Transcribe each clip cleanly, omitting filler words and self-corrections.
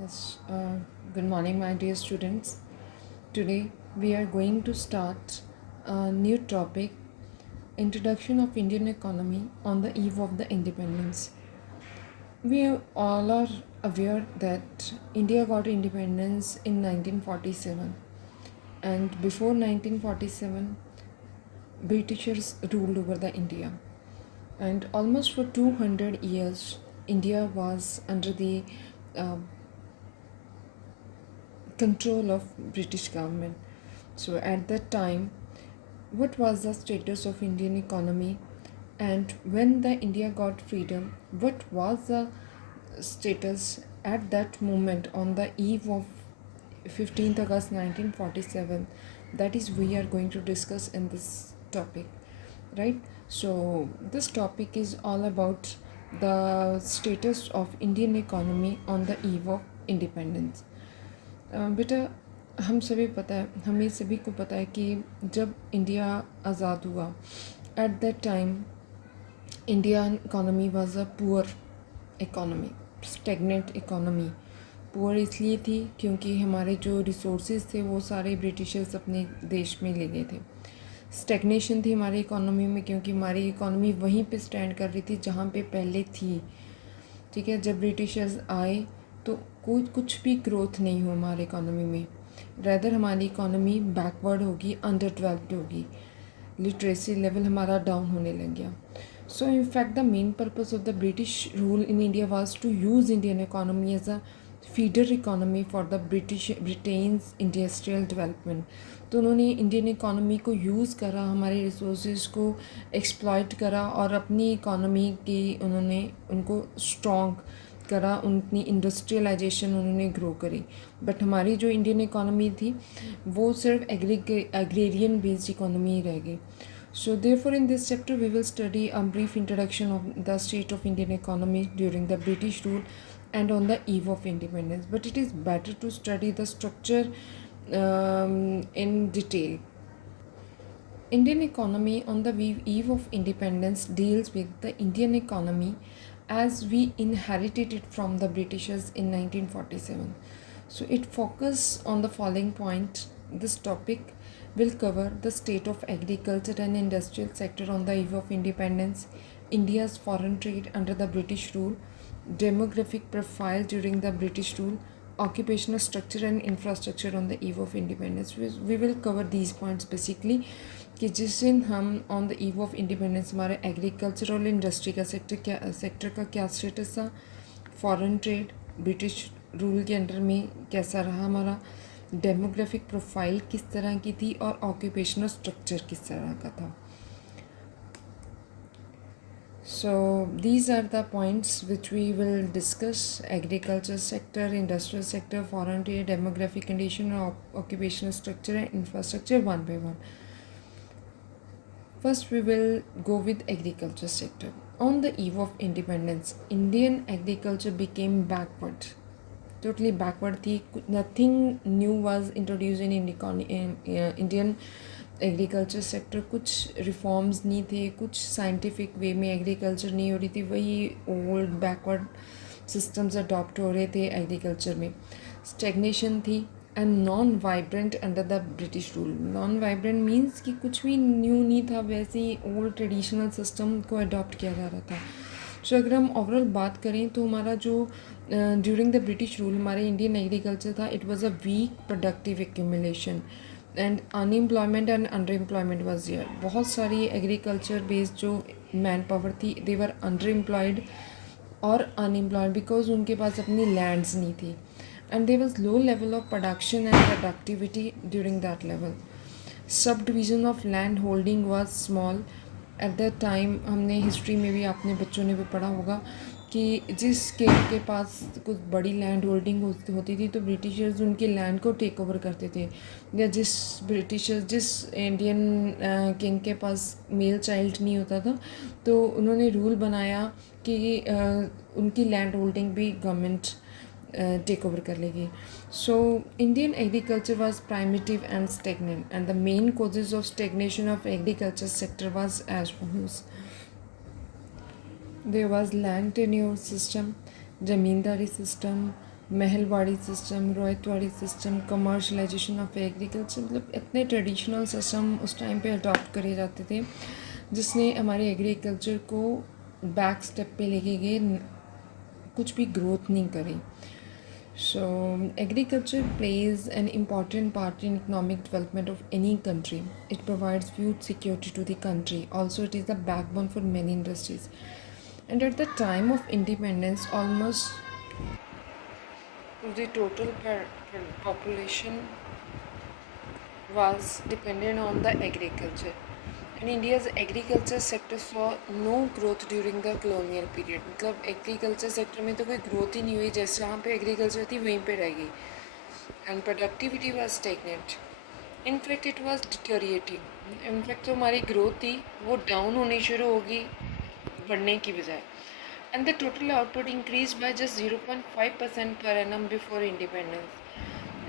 Yes, good morning, my dear students. Today we are going to start a new topic, Introduction of Indian Economy on the Eve of the Independence. We all are aware that India got independence in 1947, and before 1947, Britishers ruled over the India, and almost for 200 years, India was under the uh, control of British government. So at that time, what was the status of Indian economy, and when the India got freedom, what was the status at that moment on the eve of 15th August 1947? That is we are going to discuss in this topic, right? So this topic is all about the status of Indian economy on the eve of independence. बेटा, हम सभी पता है, हमें सभी को पता है कि जब इंडिया आज़ाद हुआ, at that time Indian economy was a poor economy, stagnant economy. Poor इसलिए थी क्योंकि हमारे जो रिसोर्सेज थे वो सारे ब्रिटिशर्स अपने देश में ले गए थे। स्टेगनेशन थी हमारी इकोनॉमी में क्योंकि हमारी इकोनॉमी वहीं पे स्टैंड कर रही थी जहाँ पे पहले थी। ठीक है, जब ब्रिटिशर्स आए तो कोई कुछ भी ग्रोथ नहीं हो हमारे इकोनॉमी में, रैदर हमारी इकोनॉमी बैकवर्ड होगी, अंडर डेवलप्ड होगी, लिटरेसी लेवल हमारा डाउन होने लग गया। So in fact the main purpose of the British rule in India was to use Indian economy as a feeder economy for the Britain's industrial development. तो उन्होंने Indian economy को use करा, हमारे resources को exploit करा और अपनी economy की उन्होंने उनको स्ट्रॉन्ग करा, उनकी इंडस्ट्रियलाइजेशन उन्होंने ग्रो करी। बट हमारी जो इंडियन इकोनॉमी थी वो सिर्फ एग्रेरियन बेस्ड इकोनॉमी रह गई। So therefore in this chapter we will study a brief introduction of the state of Indian economy during the British rule and on the eve of independence. But it is better to study the structure in detail. Indian economy on the eve of independence deals with the Indian economy as we inherited it from the Britishers in 1947. So it focuses on the following point. This topic will cover the state of agriculture and industrial sector on the eve of independence, India's foreign trade under the British rule, demographic profile during the British rule, occupational structure and infrastructure on the eve of independence. We will cover these points basically कि जिस दिन हम on the eve of independence हमारे agriculture और industry का sector का क्या status था, फॉरेन ट्रेड ब्रिटिश रूल के अंडर में कैसा रहा, हमारा डेमोग्राफिक प्रोफाइल किस तरह की थी और ऑक्यूपेशनल स्ट्रक्चर किस तरह का था. So these are the points which we will discuss: agriculture sector, industrial sector, foreign trade, demographic condition, occupational structure and infrastructure one by one. First, we will go with agriculture sector. On the eve of independence, Indian agriculture became backward, totally backward थी. Nothing new was introduced in Indian agriculture sector. कुछ reforms नहीं थे, कुछ scientific way में agriculture नहीं हो रही थी, वही ओल्ड बैकवर्ड सिस्टम्स अडॉप्ट हो रहे थे एग्रीकल्चर में. स्टेगनेशन थी and non vibrant under the British rule. Non vibrant means कि कुछ भी न्यू नहीं था, वैसे ही ओल्ड ट्रेडिशनल सिस्टम को अडॉप्ट किया जा रहा था. सो अगर हम ओवरऑल बात करें तो हमारा जो ड्यूरिंग द ब्रिटिश रूल हमारे इंडियन एग्रीकल्चर था, it was a weak productive accumulation and unemployment and under employment was here. बहुत सारी एग्रीकल्चर बेस्ड जो मैन पावर थी, दे वर अंडर एम्प्लॉयड और अनएम्प्लॉयड बिकॉज उनके पास अपनी लैंड्स नहीं थी. And there was low level of production and productivity during that level. Subdivision of land holding was small. At that time हमने history में भी, आपने बच्चों ने भी पढ़ा होगा कि जिस के पास कुछ बड़ी लैंड होल्डिंग होती थी तो ब्रिटिशर्स उनके लैंड को टेक ओवर करते थे. या जिस इंडियन किंग के पास मेल चाइल्ड नहीं होता था तो उन्होंने रूल बनाया कि उनकी लैंड होल्डिंग भी गवर्नमेंट टेक ओवर कर लेगी. So Indian agriculture was primitive and stagnant and the main causes of stagnation of agriculture sector was as follows. There was land tenure system, zamindari system, mahalwari system, ryotwari system, commercialisation of agriculture, मतलब इतने traditional system उस time पे adopt करे जाते थे जिसने हमारे agriculture को बैक स्टेप पे लेके गए, कुछ भी ग्रोथ नहीं करी. So, agriculture plays an important part in economic development of any country. It provides food security to the country. Also, it is the backbone for many industries. And at the time of independence, almost the total population was dependent on the agriculture. And India's agriculture sector saw no growth during the colonial period. मतलब agriculture sector में तो कोई growth ही नहीं हुई, जैसे जहाँ पे agriculture थी वहीं पे रह गई. And productivity was stagnant. In fact, it was deteriorating. In fact, जो हमारी ग्रोथ थी वो डाउन होनी शुरू होगी बढ़ने की बजाय. And the total output increased by just 0.5% per annum before independence.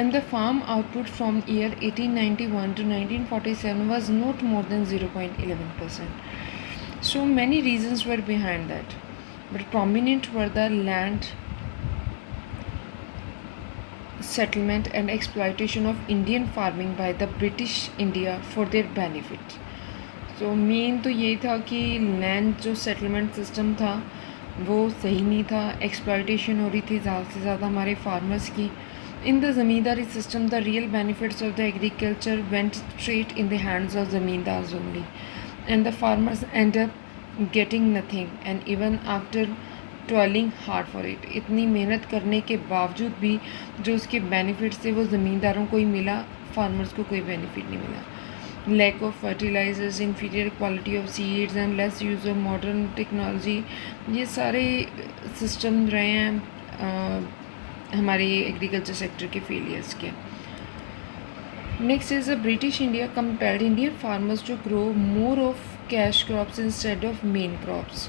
And the farm output from year 1891 to 1947 was not more than 0.11%. So many reasons were behind that, but prominent were the land settlement and exploitation of Indian farming by the British India for their benefit. So main तो ये था कि land जो settlement system था वो सही नहीं था, एक्सप्लॉयटेशन हो रही थी ज़्यादा से ज़्यादा हमारे फार्मर्स की. In the zamindari system, the real benefits of the agriculture went straight in the hands of zamindars only, and the farmers end up getting nothing, and even after toiling hard for it. इतनी मेहनत करने के बावजूद भी जो उसके benefits थे वो ज़मींदारों को ही मिला, फार्मर्स को कोई बेनिफिट नहीं मिला. Lack of fertilizers, inferior quality of seeds and less use of modern technology, ये सारे सिस्टम रहे हैं हमारे एग्रीकल्चर सेक्टर के फेलियर्स के. Next is a British India compelled Indian farmers to grow more of cash crops instead of main crops.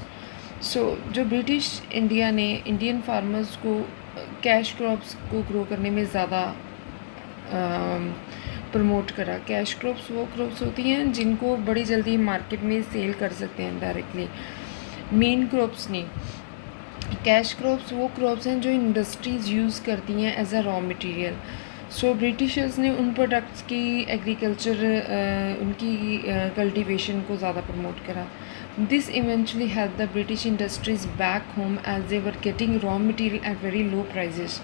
So जो British India ने Indian farmers को कैश क्रॉप्स को ग्रो करने में ज़्यादा प्रमोट करा. कैश क्रॉप्स वो क्रॉप्स होती हैं जिनको बड़ी जल्दी मार्केट में सेल कर सकते हैं डायरेक्टली. मेन क्रॉप्स नहीं. कैश क्रॉप्स वो क्रॉप्स हैं जो इंडस्ट्रीज़ यूज़ करती हैं as a raw material. So Britishers ने उन प्रोडक्ट्स की एग्रीकल्चर उनकी कल्टीवेशन को ज़्यादा प्रमोट करा. This eventually help the British industries back home as they were getting raw material at very low prices,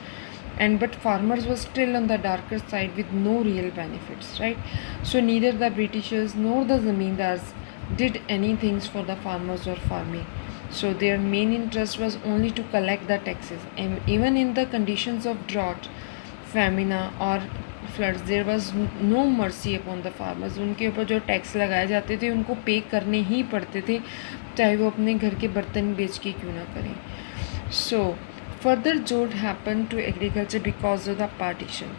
and but farmers were still on the darker side with no real benefits, right? So neither the Britishers nor the zamindars did anything for the farmers or farming. So their main interest was only to collect the taxes, and even in the conditions of drought, famine or floods, there was no mercy upon the farmers. उनके ऊपर जो tax लगाए जाते थे उनको पे करने ही पड़ते थे, चाहे वो अपने घर के बर्तन बेच के क्यों ना करें. So further jolt happened to agriculture because of the partition.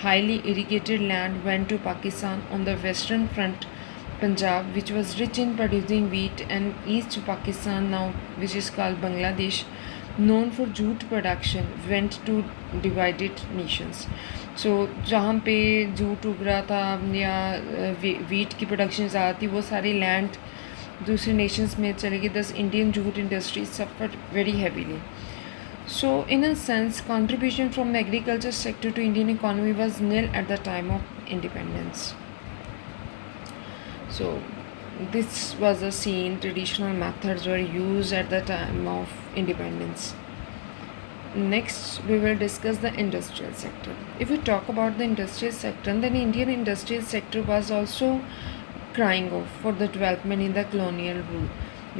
Highly irrigated land went to Pakistan on the western front, Punjab, which was rich in producing wheat, and East Pakistan, now which is called Bangladesh, known for jute production, went to divided nations. So जहाँ पे jute उग रहा था या wheat की production ज़्यादा थी वो सारी लैंड दूसरे नेशंस में चले गई. दस Indian jute industry suffered very heavily. So, in a sense, contribution from the agriculture sector to Indian economy was nil at the time of independence. So, this was a scene. Traditional methods were used at the time of independence. Next, we will discuss the industrial sector. If we talk about the industrial sector, then Indian industrial sector was also crying off for the development in the colonial rule.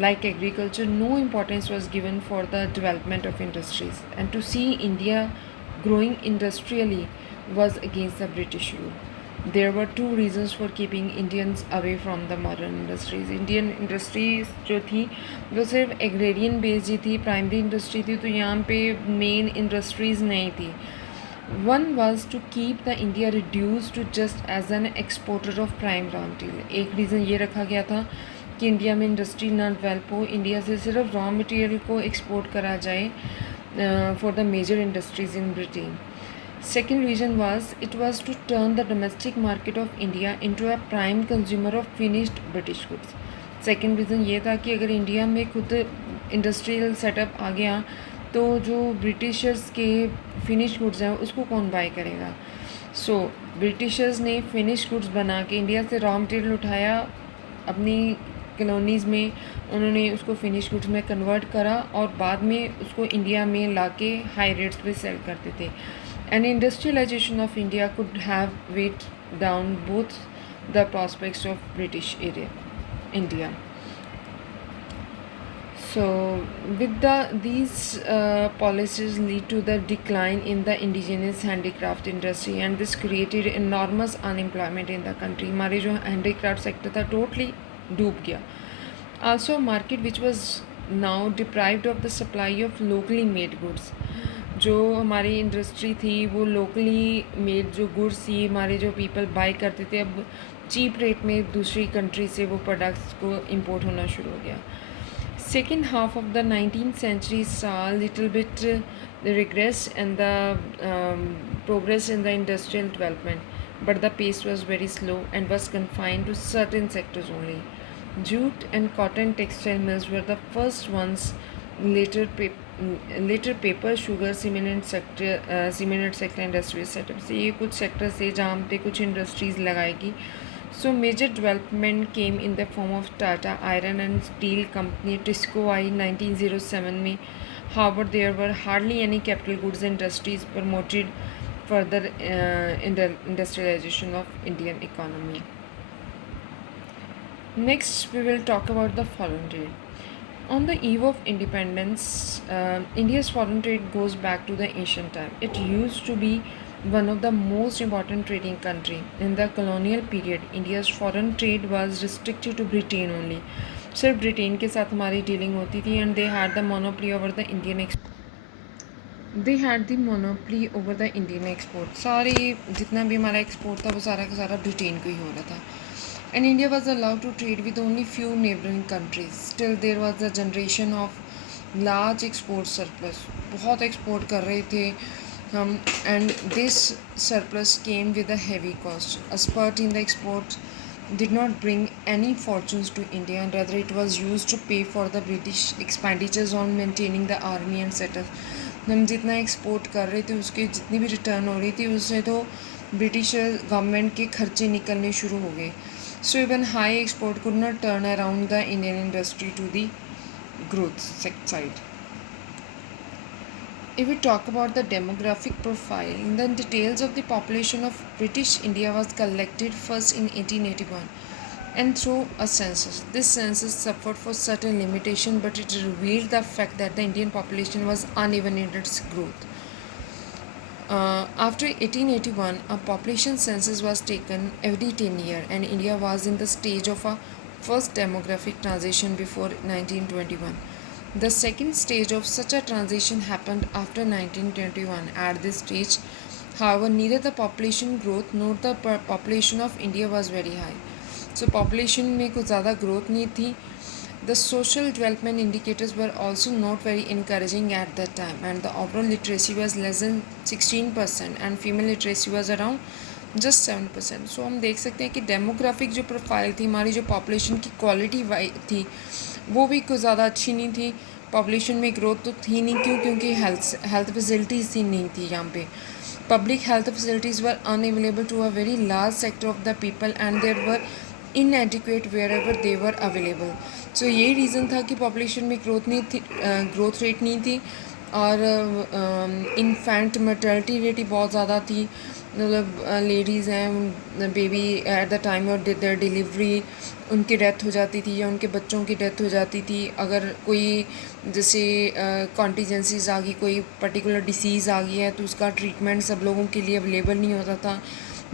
Like agriculture, no importance was given for the development of industries, and to see India growing industrially was against the British rule. There were two reasons for keeping Indians away from the modern industries. Indian industries जो थी वो सिर्फ agrarian based ही थी, primary industry थी, तो यहाँ पे main industries नहीं थी. One was to keep the India reduced to just as an exporter of prime raw material. एक रीज़न ये रखा गया था कि इंडिया में इंडस्ट्री ना डेवलप हो, इंडिया से सिर्फ रॉ मटेरियल को एक्सपोर्ट करा जाए for the major industries in Britain. Second reason was it was to turn the domestic market of India into a prime consumer of finished British goods. Second reason ये था कि अगर India में खुद industrial setup आ गया तो जो Britishers के फिनिश गुड्स हैं उसको कौन बाय करेगा। सो ब्रिटिशर्स ने फिनिश गुड्स बना के इंडिया से रॉ मटेरियल उठाया, अपनी कॉलोनीज़ में उन्होंने उसको फिनिश गुड्स में कन्वर्ट करा और बाद में उसको इंडिया में लाके हाई रेट्स पे सेल करते थे। And industrialisation of India could have weight down both the prospects of British area India. So, these policies lead to the decline in the indigenous handicraft industry, and this created enormous unemployment in the country. हमारे जो handicraft sector था totally डूब गया. Also, market which was now deprived of the supply of locally made goods. जो हमारी industry थी वो locally made जो गुड्स थी हमारे जो पीपल बाय करते थे, अब चीप रेट में दूसरी कंट्री से वो प्रोडक्ट्स को इंपोर्ट होना शुरू हो गया. Second half of the 19th century saw little bit the regress and the progress in the industrial development, but the pace was very slow and was confined to certain sectors only. Jute and cotton textile mills were the first ones. Later, later paper, sugar, cement sector industries set up. से ये कुछ sectors थे जहाँ पे कुछ industries लगाएगी. So major development came in the form of Tata Iron and Steel Company, TISCO आई 1907 में. However, there were hardly any capital goods industries promoted further industrialization of Indian economy. Next, we will talk about the foreign trade. On the eve of independence, India's foreign trade goes back to the ancient time. It used to be one of the most important trading country. In the colonial period, India's foreign trade was restricted to Britain only. सिर्फ Britain के साथ हमारी dealing होती थी and they had the monopoly over the Indian export. सारे जितना भी हमारा एक्सपोर्ट था वो सारा का सारा ब्रिटेन को ही हो रहा था. And India was allowed to trade with only few neighboring countries. Still, there was a generation of large export surplus. बहुत export कर रहे थे हम, and this surplus came with a heavy cost. A spurt in the exports did not bring any fortunes to India, and rather it was used to pay for the British expenditures on maintaining the army and setup. हम जितना export कर रहे थे उसके जितनी भी return हो रही थी उससे तो ब्रिटिश गवर्नमेंट के खर्चे निकलने शुरू हो गए. So even high export could not turn around the Indian industry to the growth side. If we talk about the demographic profile, the details of the population of British India was collected first in 1881 and through a census. This census suffered for certain limitation, but it revealed the fact that the Indian population was uneven in its growth. After 1881, a population census was taken every 10 years, and India was in the stage of a first demographic transition before 1921. The second stage of such a transition happened after 1921. At this stage, however, neither the population growth nor the population of India was very high. So population में कुछ ज़्यादा growth नहीं थी. The social development indicators were also not very encouraging at that time, and the overall literacy was less than 16% and female literacy was around just 7%. So हम देख सकते हैं कि डेमोग्राफिक जो प्रोफाइल थी हमारी, जो पॉपुलेशन की क्वालिटी थी वो भी कुछ ज़्यादा अच्छी नहीं थी. पॉपुलेशन में ग्रोथ तो थी नहीं, क्योंकि हेल्थ फैसिलिटीज़ ही नहीं थी यहाँ पे. Public health facilities were unavailable to a very large sector of the people, and there were inadequate wherever they were available. So यही रीज़न था कि पॉपुलेशन में ग्रोथ नहीं थी, ग्रोथ रेट नहीं थी, और इन्फेंट मर्टलिटी रेट ही बहुत ज़्यादा थी. मतलब लेडीज़ हैं, baby at the time of their delivery उनकी डेथ हो जाती थी या उनके बच्चों की डेथ हो जाती थी. अगर कोई जैसे कॉन्टीजेंसीज आ गई, कोई पर्टिकुलर डिसीज़ आ गई है तो उसका ट्रीटमेंट सब लोगों के लिए अवेलेबल नहीं होता था.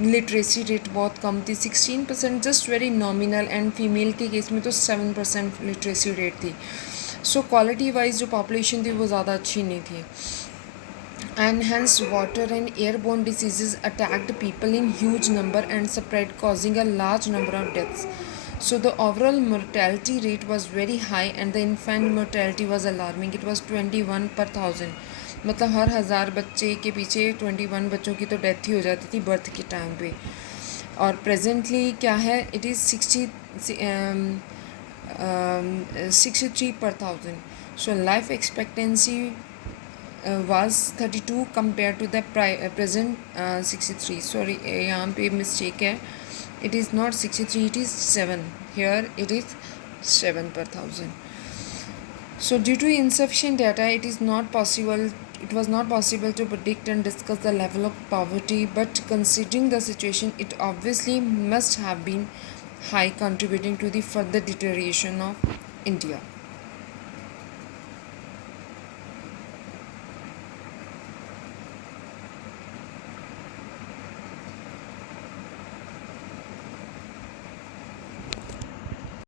लिटरेसी रेट बहुत कम थी, 16%, just very nominal, and female के केस में तो 7% लिटरेसी रेट थी. सो क्वालिटी वाइज जो पॉपुलेशन थी वो ज़्यादा अच्छी नहीं थी. And hence water and airborne diseases attacked people in huge number and spread, causing a large number of deaths. So the overall mortality rate was very high and the infant mortality was alarming. It was 21 per thousand. मतलब हर 1000 बच्चे के पीछे 21 बच्चों की तो death ही हो जाती थी बर्थ के टाइम पे. और प्रेजेंटली क्या है, it is 63 per thousand. So life expectancy was 32 compared to the present 63. Sorry, यहाँ पे mistake है. It is not 63, it is 7. Here it is 7 per thousand. So due to insufficient data, it was not possible to predict and discuss the level of poverty, but considering the situation, it obviously must have been high, contributing to the further deterioration of India.